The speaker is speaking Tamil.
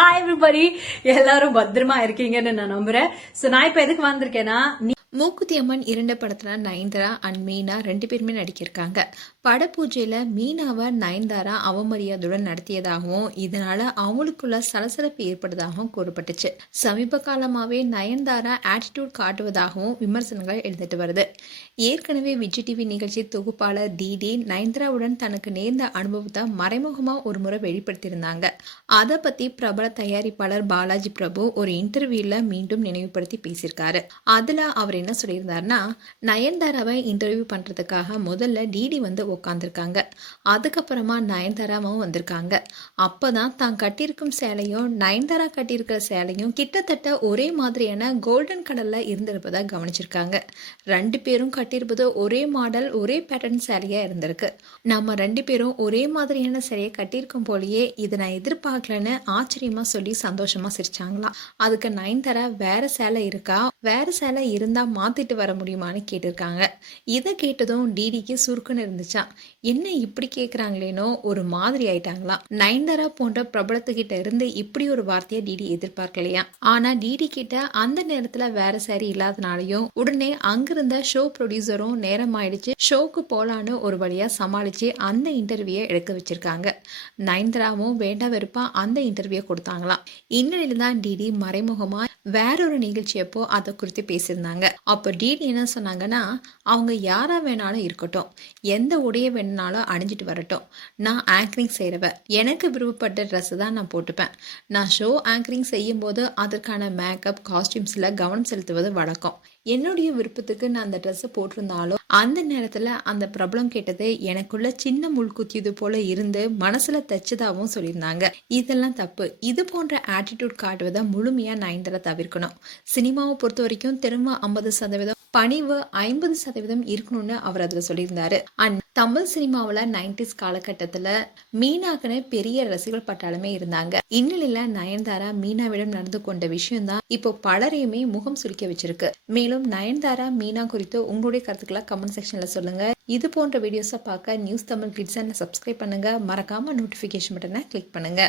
ஹாய் எவ்ரிபடி, எல்லாரும் பத்திரமா இருக்கீங்கன்னு நான் நம்புறேன். சோ நான் இப்ப எதுக்கு வந்திருக்கேன்னா, மூக்குத்தி அம்மன் 2 படத்துல நயன்தாரா அண்ட் மீனா 2 பேருமே நடிக்கிருக்காங்க. படப்பூஜையில மீனாவை நயன்தாரா அவமரியாதையுடன் நடத்தியதாகவும் இதனால அவங்களுக்குள்ள சலசலப்பு ஏற்பட்டதாகவும் கூறப்பட்டுச்சு. சமீப காலமாவே நயன்தாரா ஆட்டிடியூட் காட்டுவதாகவும் விமர்சனங்கள் எழுந்துட்டு வருது. ஏற்கனவே விஜய் டிவி நிகழ்ச்சி தொகுப்பாளர் டிடி நயன்தாராவுடன் தனக்கு நேர்ந்த அனுபவத்தை மறைமுகமா ஒரு முறை வெளிப்படுத்தியிருந்தாங்க. அதை பத்தி பிரபல தயாரிப்பாளர் பாலாஜி பிரபு ஒரு இன்டர்வியூல மீண்டும் நினைவுபடுத்தி பேசியிருக்காரு. அதுல அவர் என்ன சொல்லியிருந்தாருன்னா, நயன்தாராவை இன்டர்வியூ பண்றதுக்காக முதல்ல டிடி வந்து உட்காந்துருக்காங்க. அதுக்கப்புறமா நயன்தாராவும் வந்திருக்காங்க. அப்பதான் தான் கட்டியிருக்கும் சேலையும் நயன்தாரா கட்டியிருக்கிற சேலையும் கிட்டத்தட்ட ஒரே மாதிரியான கோல்டன் கலர்ல இருந்திருப்பதை கவனிச்சிருக்காங்க. 2 பேரும் கட்டியிருப்பது ஒரே மாடல் ஒரே பேட்டர்ன் சேலையா இருந்திருக்கு. நம்ம 2 பேரும் ஒரே மாதிரியான சேலையை கட்டியிருக்கும் போலயே இதை நான் எதிர்பார்க்கலன்னு ஆச்சரியமா சொல்லி சந்தோஷமா சிரிச்சாங்களாம். அதுக்கு நயன்தாரா வேற சேலை இருக்கா, வேற சேலை இருந்தா மாத்திட்டு வர முடியுமான்னு கேட்டிருக்காங்க. இதை கேட்டதும் டிடிக்கு சுருக்குன்னு இருந்துச்சான். என்ன இப்படி கேட்குறாங்களேனோ ஒரு மாதிரி ஆயிட்டாங்களாம். நயன்தாரா போன்ற பிரபலத்துக்கிட்ட இருந்து இப்படி ஒரு வார்த்தையை டிடி எதிர்பார்க்கலையா. ஆனா டிடி கிட்ட அந்த நேரத்துல வேற சேரி இல்லாதனாலையும் உடனே அங்கிருந்த ஷோ ப்ரொடியூசரும் நேரம் ஆயிடுச்சு ஷோக்கு போலான்னு ஒரு வழியா சமாளிச்சு அந்த இன்டர்வியூ எடுக்க வச்சிருக்காங்க. நயன்தாராவும் வேண்டா வெறுப்பா அந்த இன்டர்வியூ கொடுத்தாங்களாம். இந்நிலையில தான் டிடி மறைமுகமா வேறொரு நிகழ்ச்சியப்போ அதை குறித்து பேசியிருந்தாங்க. அப்போ டிடி என்ன சொன்னாங்கன்னா, அவங்க யாரா வேணாலும் இருக்கட்டும், எந்த உடைய வேணாலும் அணிஞ்சிட்டு வரட்டும், நான் ஆங்கரிங் செய்கிறவ, எனக்கு விருப்பப்பட்ட ட்ரெஸ் தான் நான் போட்டுப்பேன். நான் ஷோ ஆங்கரிங் செய்யும் போது அதற்கான மேக்கப் காஸ்டியூம்ஸில் கவனம் செலுத்துவது வழக்கம். என்னுடைய விருப்பத்துக்கு நான் அந்த ட்ரெஸ்ஸை போட்டிருந்தாலும் அந்த நேரத்தில் அந்த பிரபலம் கேட்டது எனக்குள்ள சின்ன முள் குத்தியது போல இருந்து மனசுல தைச்சதாகவும் சொல்லியிருந்தாங்க. இதெல்லாம் தப்பு. இது போன்ற ஆட்டிடியூட் காட்டுவதை முழுமையா நயன்தாரா தவிர்க்கணும். சினிமாவை பொறுத்த வரைக்கும் திரும்ப 50% பணிவு 50% இருக்கணும்னு அவர் அதில் சொல்லியிருந்தாரு. அண்ட் தமிழ் சினிமாவில் 90s காலகட்டத்தில் மீனாக்குன்னு பெரிய ரசிகர் பட்டாளமே இருந்தாங்க. இந்நிலையில நயன்தாரா மீனாவிடம் நடந்து கொண்ட விஷயம் தான் இப்போ பலரையுமே முகம் சுளிக்க வச்சிருக்கு. மேலும் நயன்தாரா மீனா குறித்து உங்களுடைய கருத்துக்களை கமெண்ட் செக்ஷன்ல சொல்லுங்க. இது போன்ற வீடியோஸை பார்க்க நியூஸ் தமிழ் கிட்ஸ் சப்ஸ்கிரைப் பண்ணுங்க. மறக்காம நோட்டிஃபிகேஷன் பட்டனை கிளிக் பண்ணுங்க.